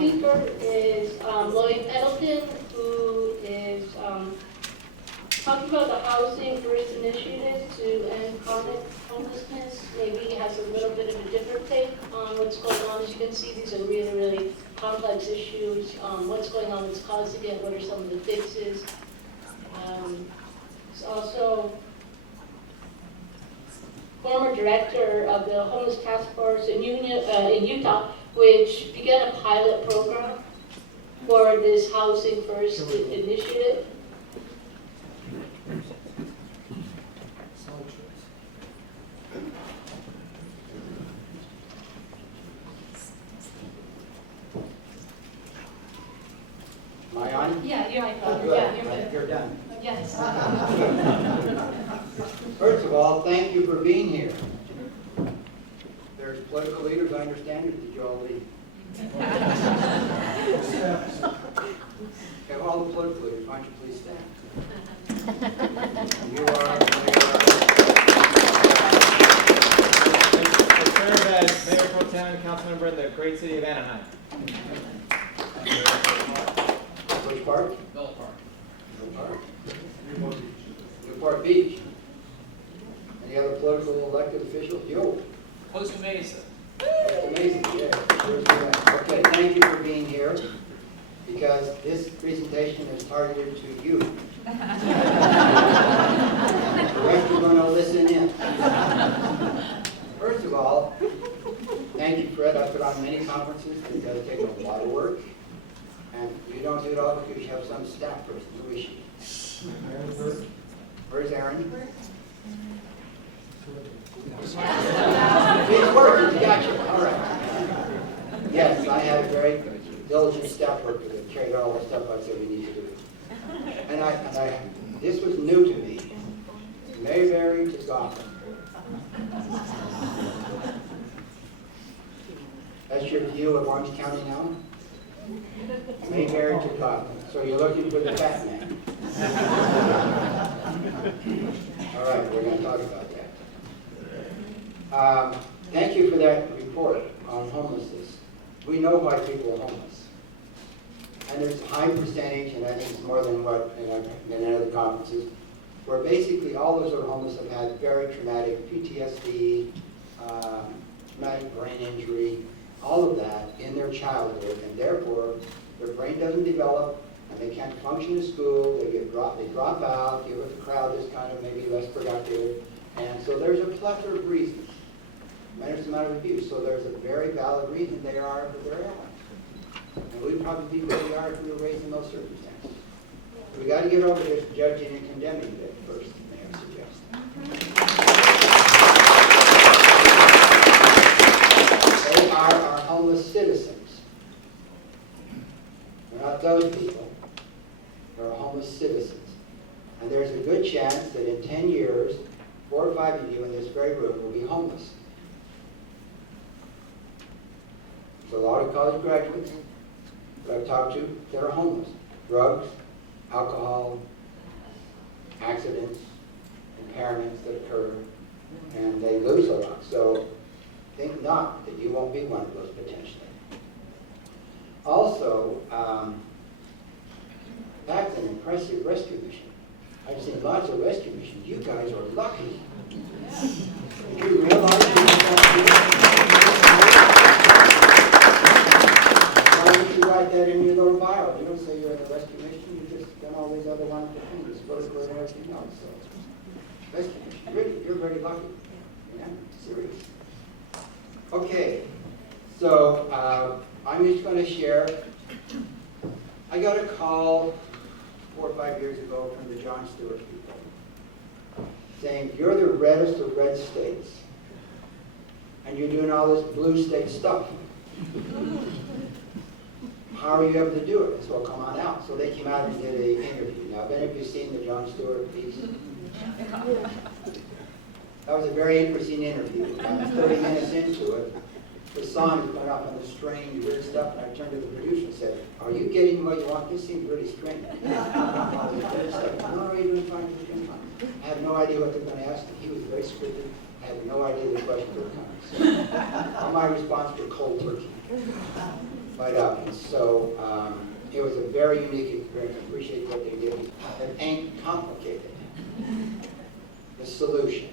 speaker is Lloyd Pendleton, who is talking about the Housing First Initiative to end chronic homelessness. Maybe he has a little bit of a different take on what's going on. As you can see, these are really, really complex issues. What's going on, what's causing it, what are some of the fixes. He's also former director of the Homeless Task Force in Utah, which began a pilot program for this Housing First initiative. Am I on? Yeah, you're right. Oh, good. Yeah, you're good. You're done. Yes. First of all, thank you for being here. There's political leaders, I understand it, that you all lead. Okay, all the political leaders, why don't you please stand? You are I serve as Mayor Pro Tem and Council Member in the great city of Anaheim. which part? Villa Park. Newport Park. Newport Beach. Any other political elected officials? You. Costa Mesa. Amazing, yeah. Okay, thank you for being here, because this presentation is targeted to you. The rest are going to listen in. First of all, thank you, Fred. I put on many conferences. It does take a lot of work. And you don't do it all because you have some staff person. Who is she? Where's Aaron? He's working, gotcha, all right. Yes, I had a very diligent staff worker that carried all the stuff I said we need to do. And this was new to me. Mayberry to Gotham. That's your view of Orange County now? Mayberry to Gotham. So you're looking for the fat man. All right, we're going to talk about that. Thank you for that report on homelessness. We know why people are homeless. And there's a high percentage, and I think it's more than what in other conferences, where basically all those who are homeless have had very traumatic PTSD, traumatic brain injury, all of that in their childhood, and therefore their brain doesn't develop, and they can't function in school, they drop out, deal with the crowd is kind of maybe less productive, and so there's a plethora of reasons. Matters amount of abuse, so there's a very valid reason they are who they are. And we'd probably be where we are if we were raised in those circumstances. We got to get over this judging and condemning bit first, may I suggest. They are our homeless citizens. They're not those people. They're our homeless citizens. And there's a good chance that in 10 years, 4 or 5 of you in this very room will be homeless. There's a lot of college graduates that I've talked to that are homeless. Drugs, alcohol, accidents, impairments that occur, and they lose a lot. So think not that you won't be one of those potentially. Also, that's an impressive rescue mission. I've seen lots of rescue missions. You guys are lucky. Yeah. You realize why don't you write that in your little bio? You don't say you're in a rescue mission. You just done all these other wonderful things, political and everything else. So, rescue mission. Really, you're very lucky. Yeah, serious. Okay, so I'm just going to share. I got a call 4 or 5 years ago from the Jon Stewart people saying, you're the reddest of red states, and you're doing all this blue state stuff. How are you able to do it? So come on out. So they came out and did an interview. Now, have any of you seen the Jon Stewart piece? That was a very interesting interview. 30 minutes into it, the song was going off on this strange, weird stuff, and I turned to the producer and said, are you getting what you want? This seems really strange. It's like, no, you're doing fine, you're doing fine. I had no idea what they were going to ask me. He was very scripted. I had no idea the questions were coming. So all my response were cold turkey. And so it was a very unique experience. I appreciate what they did. It ain't complicated. The solution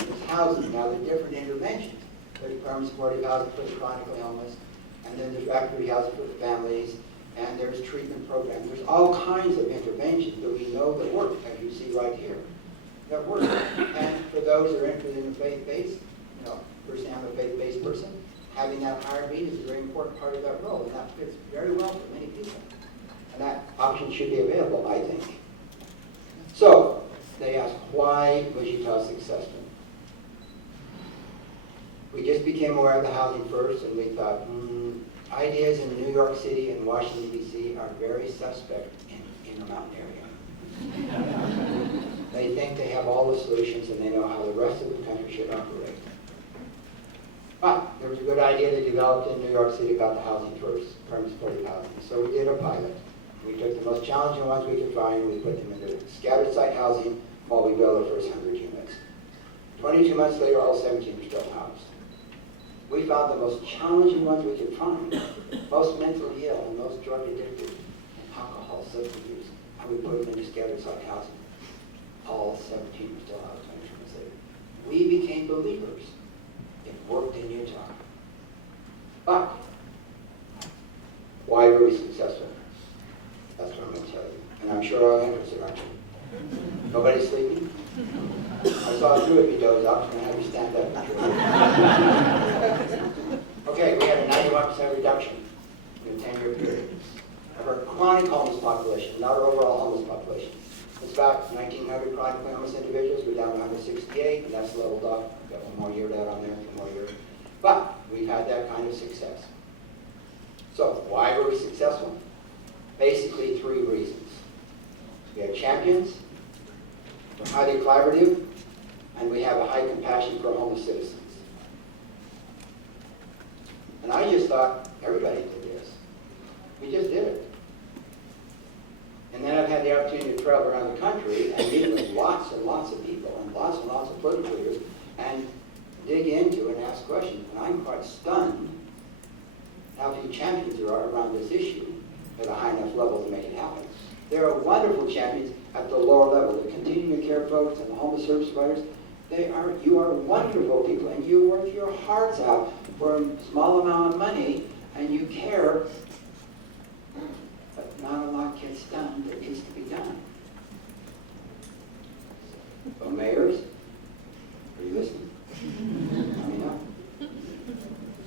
is housing. Now, there are different interventions. There's permanent supportive housing for the chronically homeless, and then there's activity housing for the families, and there's treatment programs. There's all kinds of interventions that we know that work, as you see right here, that work. And for those that are interested in the faith-based, personally, I'm a faith-based person, having that higher beat is a very important part of that role, and that fits very well for many people. And that option should be available, I think. So, they asked, why was Utah successful? We just became aware of the housing first, and we thought, ideas in New York City and Washington, D.C. are very suspect in the mountain area. They think they have all the solutions, and they know how the rest of the country should operate. But there was a good idea they developed in New York City about the housing first, permanent supportive housing. So we did a pilot. We took the most challenging ones we could find, and we put them into scattered site housing while we built our first 100 units. 22 months later, all 17 were still housed. We found the most challenging ones we could find, most mentally ill and most drug addicted, and alcohol, substance use, and we put them into scattered site housing. All 17 were still housed 22 months later. We became believers. It worked in Utah. But why were we successful? That's what I'm going to tell you. And I'm sure all interested, aren't you? Nobody sleeping? I saw through it, you dozed off. I'm going to have you stand up. Okay, we had a 91% reduction in a 10-year period of our chronic homeless population, not our overall homeless population. It's about 1,900 chronically homeless individuals. We're down to 168, and that's leveled off. Got one more year out on there, one more year. But we've had that kind of success. So why were we successful? Basically 3 reasons. We have champions, we're highly collaborative, and we have a high compassion for homeless citizens. And I just thought, everybody did this. We just did it. And then I've had the opportunity to travel around the country and meet with lots and lots of people and lots of political leaders and dig into and ask questions. And I'm quite stunned how few champions there are around this issue at a high enough level to make it happen. There are wonderful champions at the lower level, the continuing care folks and the homeless service providers. You are wonderful people, and you work your hearts out for a small amount of money, and you care, but not a lot gets done that needs to be done. So mayors, are you listening? Let me know.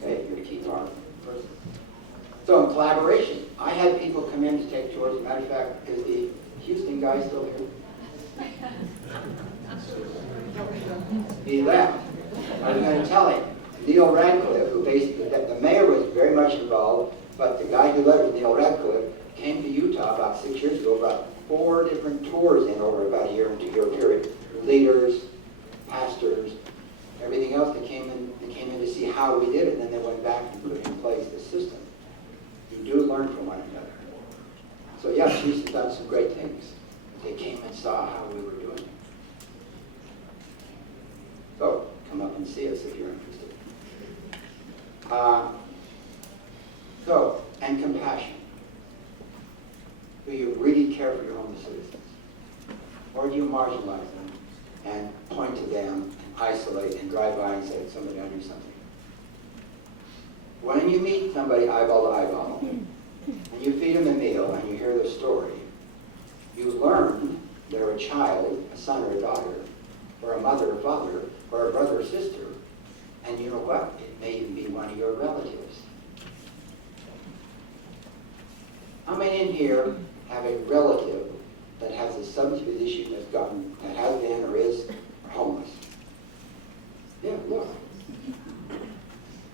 Okay, you're a key part person. So in collaboration, I had people come in to take tours. As a matter of fact, is the Houston guy still here? He left. I was going to tell him. Neil Radcliffe, who basically, the mayor was very much involved, but the guy who led it, Neil Radcliffe, came to Utah about 6 years ago, about 4 different tours in over about a year and 2 year period. Leaders, pastors, everything else. They came in to see how we did it, and then they went back and put in place the system. You do learn from one another. So yes, Houston's done some great things. They came and saw how we were doing it. So come up and see us if you're interested. And compassion. Do you really care for your homeless citizens? Or do you marginalize them and point to them and isolate and drive by and say, somebody ought to do something? When you meet somebody eyeball to eyeball, and you feed them a meal and you hear their story, you learn they're a child, a son or a daughter, or a mother or father, or a brother or sister, and you know what? It may even be one of your relatives. How many in here have a relative that has a substance abuse issue that has been or is homeless? Yeah, look.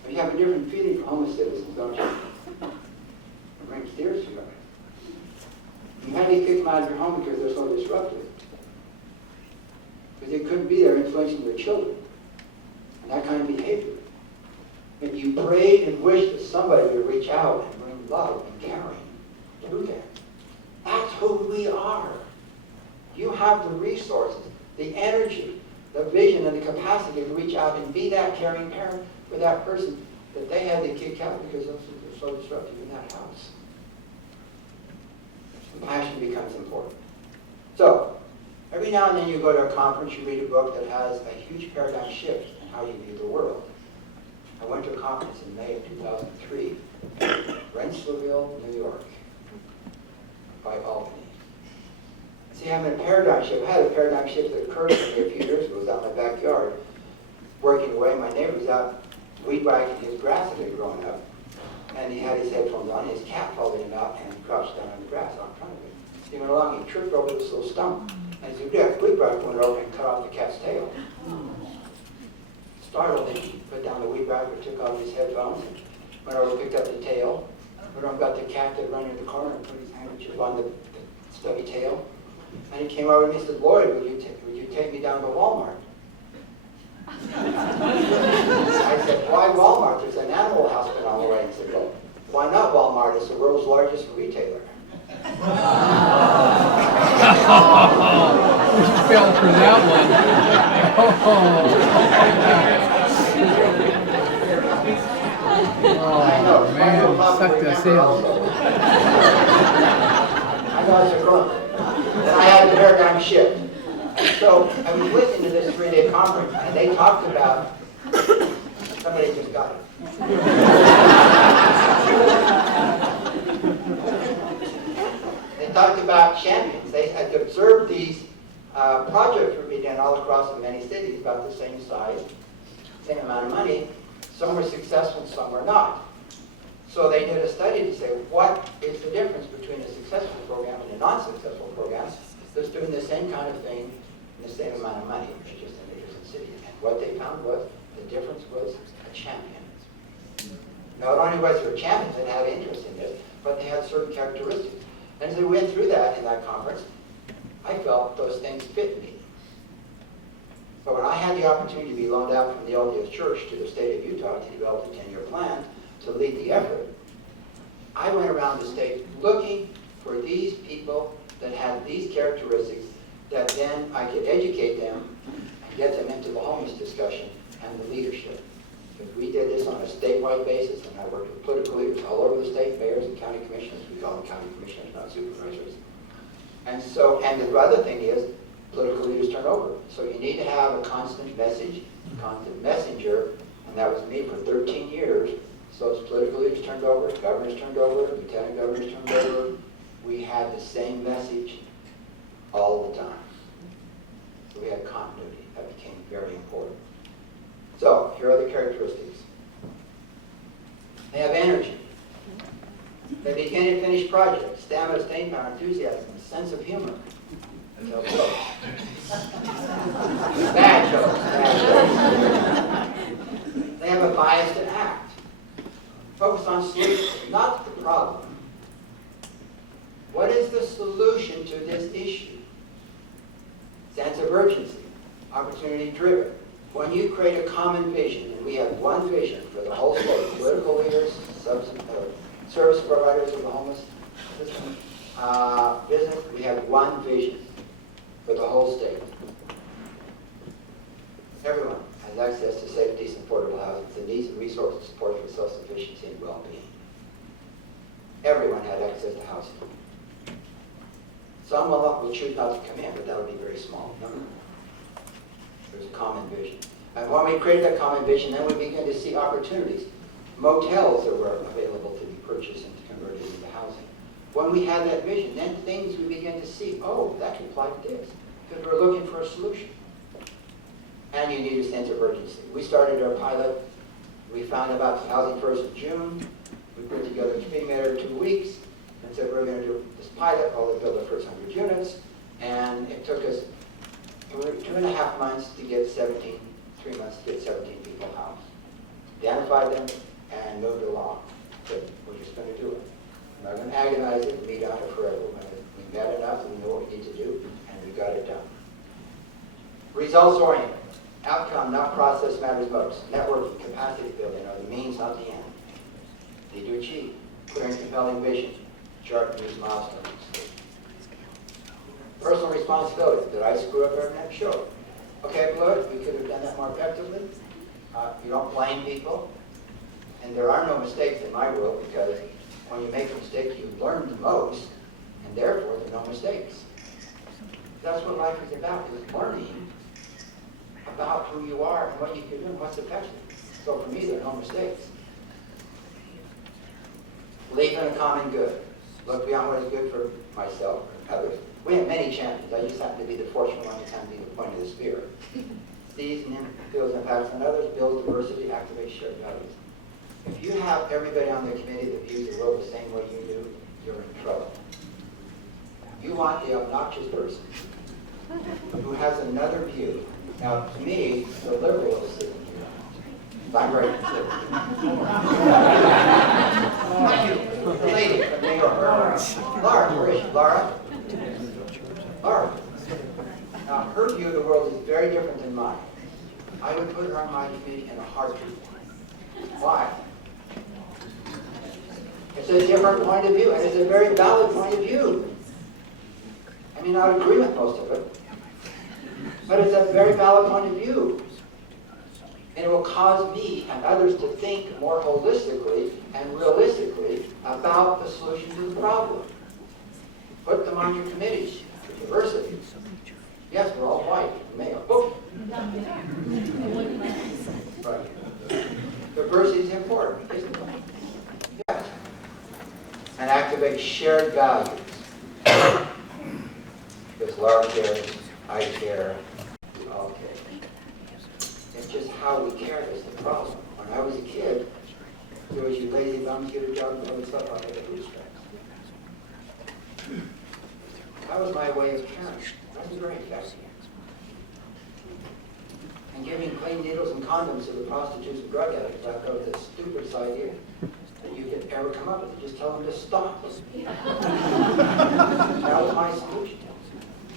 But you have a different feeling for homeless citizens, don't you? It brings tears to your eyes. You had to kick them out of your home because they're so disruptive. Because they couldn't be there influencing their children. And that kind of behavior. And you prayed and wished that somebody would reach out and bring love and caring to them. That's who we are. You have the resources, the energy, the vision, and the capacity to reach out and be that caring parent for that person that they had to kick out because those things were so destructive in that house. Compassion becomes important. So, every now and then you go to a conference, you read a book that has a huge paradigm shift in how you view the world. I went to a conference in May of 2003, Rensselaerville, New York, by Albany. See, having a paradigm shift, I had a paradigm shift that occurred to me a few years ago. It was out in my backyard, working away. My neighbor was out weed whacking his grass that had grown up, and he had his headphones on, and his cat followed him out, and he crouched down on the grass out in front of him. He went along, he tripped over this little stump, and his weed whacker went over and cut off the cat's tail. Startled him, he put down the weed whacker, took off his headphones, and went over, picked up the tail, went over, got the cat that ran in the corner, and put his handkerchief on the stubby tail. And he came over to me and said, "Lloyd, would you take me down to Walmart?" I said, "Why Walmart? There's an animal hospital on the way." He said, "Well, why not Walmart? It's the world's largest retailer." Fell for that one. I know, Oh, man, sucked the sales. I know it's a grunt. And I had a paradigm shift. So I was listening to this 3-day conference, and they talked about, somebody just got it. They talked about champions. They had observed these projects were being done all across many cities, about the same size, same amount of money. Some were successful and some were not. So they did a study to say, what is the difference between a successful program and a non-successful program that's doing the same kind of thing in the same amount of money, just in a different city. And what they found was the difference was a champion. Not only was there a champion that had interest in this, but they had certain characteristics. And as we went through that in that conference, I felt those things fit me. But when I had the opportunity to be loaned out from the LDS Church to the state of Utah to develop a 10-year plan to lead the effort, I went around the state looking for these people that had these characteristics that then I could educate them and get them into the homeless discussion and the leadership. Because we did this on a statewide basis, and I worked with political leaders all over the state, mayors and county commissioners. We call them county commissioners, not supervisors. And so, and the other thing is, political leaders turn over. So you need to have a constant message, constant messenger, and that was me for 13 years. So as political leaders turned over, governors turned over, lieutenant governors turned over, we had the same message all the time. So we had continuity. That became very important. So here are the characteristics. They have energy. They begin and finish projects, stamina, staying power, enthusiasm, sense of humor. No jokes. Bad jokes. Bad jokes. They have a bias to act. Focus on solutions, not the problem. What is the solution to this issue? Sense of urgency, opportunity driven. When you create a common vision, and we have one vision for the whole state, political leaders, service providers of the homeless system, business, we have one vision for the whole state. Everyone has access to safe, decent, affordable housing, the needs and resources support for self-sufficiency and well-being. Everyone had access to housing. Some will choose not to come in, but that would be very small number. There's a common vision. And when we create that common vision, then we begin to see opportunities. Motels that were available to be purchased and converted into housing. When we had that vision, then things we began to see, oh, that can apply to this, because we're looking for a solution. And you need a sense of urgency. We started our pilot. We found about housing first in June. We put together a committee met every 2 weeks and said we're going to do this pilot, while we build our first 100 units. And it took us 2.5 months to get 17, 3 months to get 17 people housed. Identified them and moved along. But we're just going to do it. We're not going to agonize it and meet on it forever. We met enough and we know what we need to do, and we got it done. Results oriented. Outcome, not process, matters most. Networking, capacity building are the means, not the end. Need to achieve. Clear and compelling vision. Chart and use milestones. Personal responsibility. Did I screw up everything? Sure. Okay, Lloyd, we could have done that more effectively. You don't blame people. And And there are no mistakes in my world, because when you make a mistake, you learn the most, and therefore there are no mistakes. That's what life is about, is learning about who you are and what you can do and what's effective. So for me, there are no mistakes. Believe in a common good. Look beyond what is good for myself and others. We have many champions. I just happen to be the fortunate one. I happen to be the point of the spear. These builds impacts on others, builds diversity, activates shared values. If you have everybody on the committee that views the world the same way you do, you're in trouble. You want the obnoxious person who has another view. Now, to me, the liberal is sitting here. I'm very considerate. The lady from New York. Laura, where is she? Laura? Laura. Now, her view of the world is very different than mine. I would put her on my committee in a heartbeat. Why? It's a different point of view, and it's a very valid point of view. I may not agree with most of it, but it's a very valid point of view. And it will cause me and others to think more holistically and realistically about the solution to the problem. Put them on your committees for diversity. Yes, we're all white, male. Oh. Right. Diversity is important, isn't it? Yes. And activate shared values. Because Laura cares, I care, we all care. It's just how we care that's the problem. When I was a kid, there was you lazy bums, get a job, and all this stuff like that. That was my way of caring. That was very effective. And giving clean needles and condoms to the prostitutes and drug addicts, I thought the stupidest idea that you could ever come up with. Just tell them to stop. That was my solution.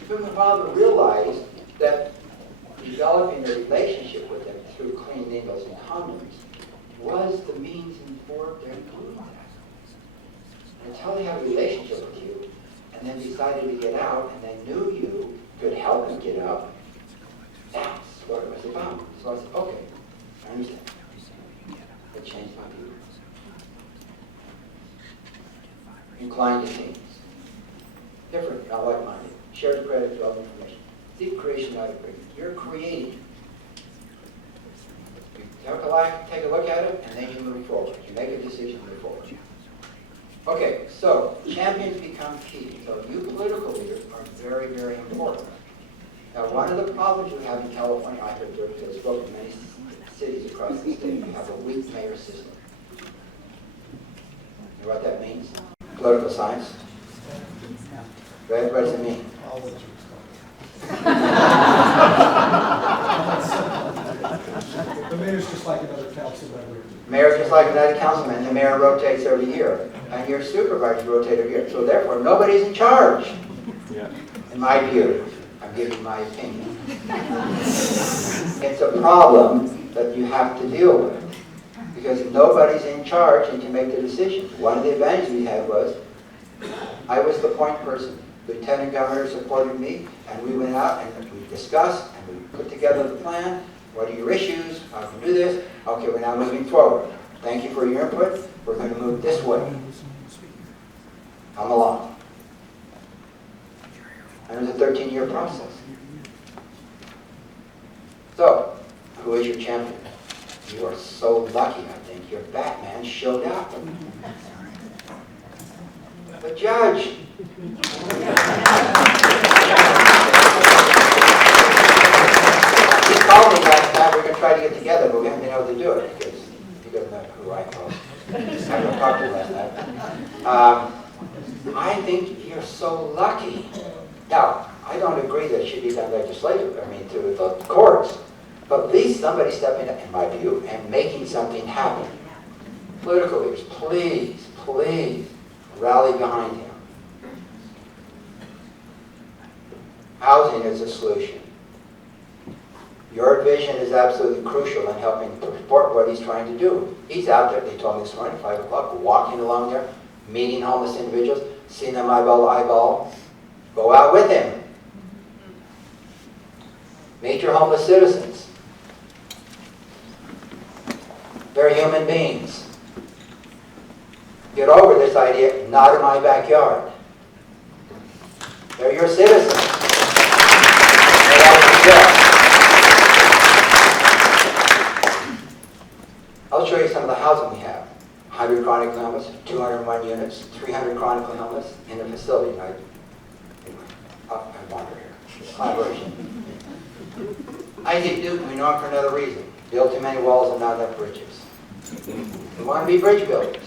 It took me a while to realize that developing a relationship with them through clean needles and condoms was the means and for their doing that. And until they had a relationship with you, and then decided to get out, and they knew you could help them get out, that's what it was about. So I said, okay, I understand. It changed my view. Inclined to teams. Different, not like-minded. Shared credit, develop information. Deep creation, not agreement. You're creating. You take a look at it, and then you move forward. You make a decision, move forward. Okay, so champions become key. So you political leaders are very, very important. Now, one of the problems you have in California, I heard there, I've spoken to many cities across the state, you have a weak mayor system. You know what that means? Political science? What does it mean? The mayor's just like another council member. Mayor's just like another councilman. The mayor rotates every year. And your supervisors rotate every year. So therefore, nobody's in charge. Yeah. In my view. I'm giving my opinion. It's a problem that you have to deal with. Because nobody's in charge and can make the decisions. One of the advantages we had was, I was the point person. Lieutenant Governor supported me, and we went out and we discussed and we put together the plan. What are your issues? How can we do this? Okay, we're now moving forward. Thank you for your input. We're going to move this way. Come along. And it was a 13-year process. So, who is your champion? You are so lucky, I think. Your Batman showed up. But Judge, he called me last time. We're going to try to get together, but we haven't been able to do it because he doesn't know who I called. I haven't talked to him last night. I think you're so lucky. Now, I don't agree that it should be done legislatively, through the courts, but at least somebody stepping up, in my view, and making something happen. Political leaders, please, please, rally behind him. Housing is a solution. Your vision is absolutely crucial in helping support what he's trying to do. He's out there, they told me this morning, 5 o'clock, walking along there, meeting homeless individuals, seeing them eyeball to eyeball. Go out with him. Meet your homeless citizens. They're human beings. get over this idea, not in my backyard. They're your citizens. They're like yourself. I'll show you some of the housing we have. 100 chronically homeless, 201 units, 300 chronically homeless in the facility. I wander here. Collaboration. Isaac Newton, we know him for another reason. Built too many walls and not enough bridges. We want to be bridge builders.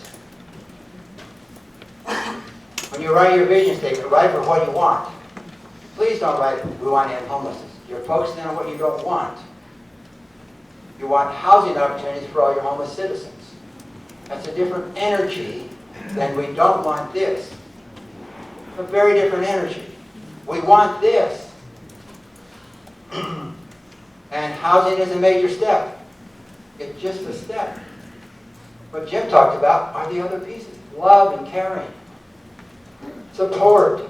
When you write your vision statement, write for what you want. Please don't write, we want to end homelessness. You're focusing on what you don't want. You want housing opportunities for all your homeless citizens. That's a different energy than we don't want this. A very different energy. We want this. And housing is a major step. It's just a step. What Jim talked about are the other pieces. Love and caring. Support.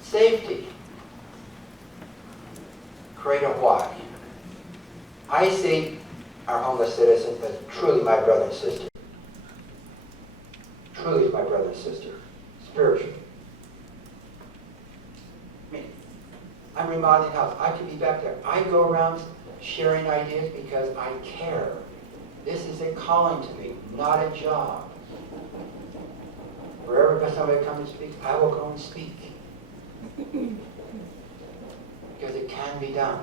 Safety. Create a why. I see our homeless citizens as truly my brother and sister. Truly my brother and sister. Spiritually. I mean, I'm remodeling house. I could be back there. I go around sharing ideas because I care. This is a calling to me, not a job. Wherever somebody comes and speaks, I will go and speak. Because it can be done.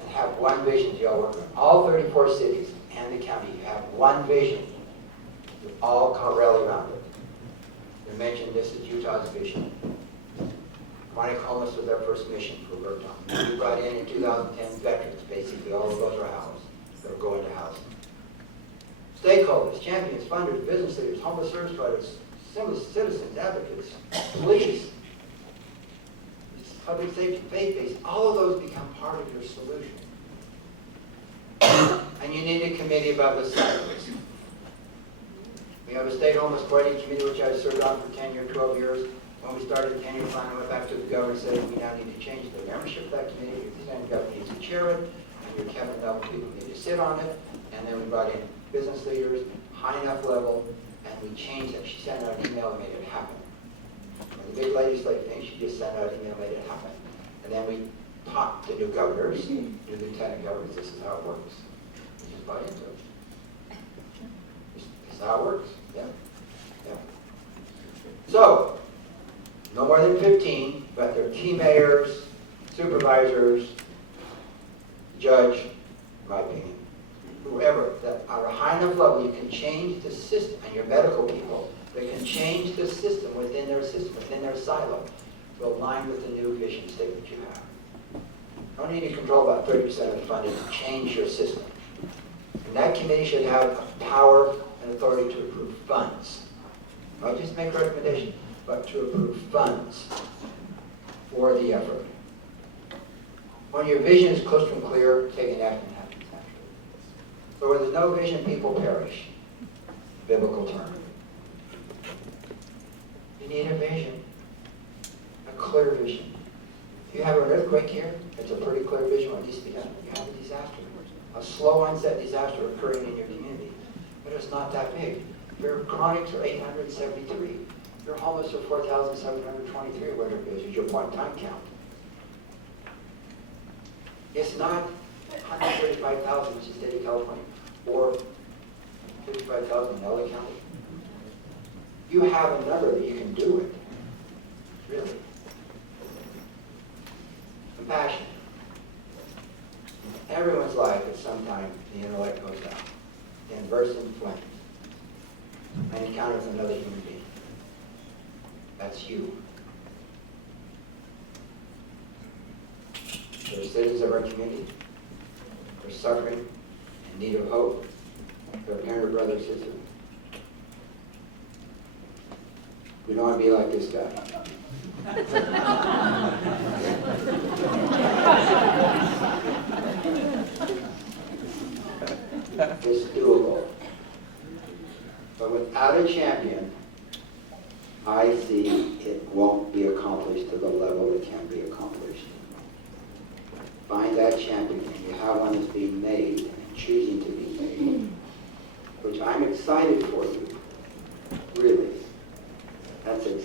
And have one vision to all work on. All 34 cities and the county, you have one vision. You all rally around it. You mentioned this is Utah's vision. Chronic homeless was our first mission we worked on. We brought in 2010 veterans, basically all of those are housed, that are going to housing. Stakeholders, champions, funders, business leaders, homeless service providers, citizens, advocates, police, public safety, faith-based, all of those become part of your solution. And you need a committee above the silos. We have a state homeless coordinating committee which I served on for 10 years, 12 years. When we started the 10-year plan, I went back to the governor and said, we now need to change the membership of that committee. Your Senate governor needs to chair it, and your cabinet level people need to sit on it. And then we brought in business leaders, high enough level, and we changed it. She sent out an email and made it happen. And the big legislative thing, she just sent out an email and made it happen. And then we taught the new governors, new lieutenant governors, this is how it works. We just bought into it. This is how it works. Yeah. Yeah. So, no more than 15, but they're key mayors, supervisors, judge, in my opinion, whoever, that are a high enough level, you can change the system, and your medical people, they can change the system, within their silo, to align with the new vision statement you have. You only need to control about 30% of the funding to change your system. And that committee should have power and authority to approve funds. Not just make recommendations, but to approve funds for the effort. When your vision is crystal and clear, taking action happens naturally. So where there's no vision, people perish. Biblical term. You need a vision, a clear vision. If you have an earthquake here, it's a pretty clear vision what needs to be done. You have a disaster, a slow onset disaster occurring in your community, but it's not that big. Your chronics are 873. Your homeless are 4,723, whatever it is your point time count. It's not 135,000 in the state of California, or 55,000 in LA County. You have a number that you can do it. Really. Compassion. In everyone's life, at some time, the intellect goes down. Then bursts into flames. And encounters another human being. That's you. They're citizens of our community. They're suffering, in need of hope. They're a parent or brother or sister. We don't want to be like this guy. It's doable. But without a champion, I see it won't be accomplished to the level it can be accomplished. Find that champion, and you have one that's being made and choosing to be made, which I'm excited for you.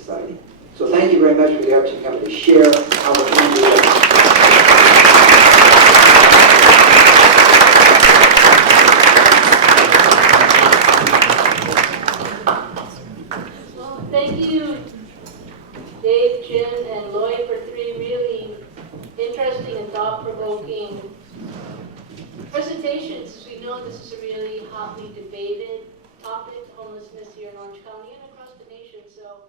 society. So thank you very much for the opportunity to come to share how much we do. Well, thank you, Dave, Jim, and Lloyd, for 3 really interesting and thought-provoking presentations. As we know, this is a really hotly debated topic, homelessness here in Orange County and across the nation. So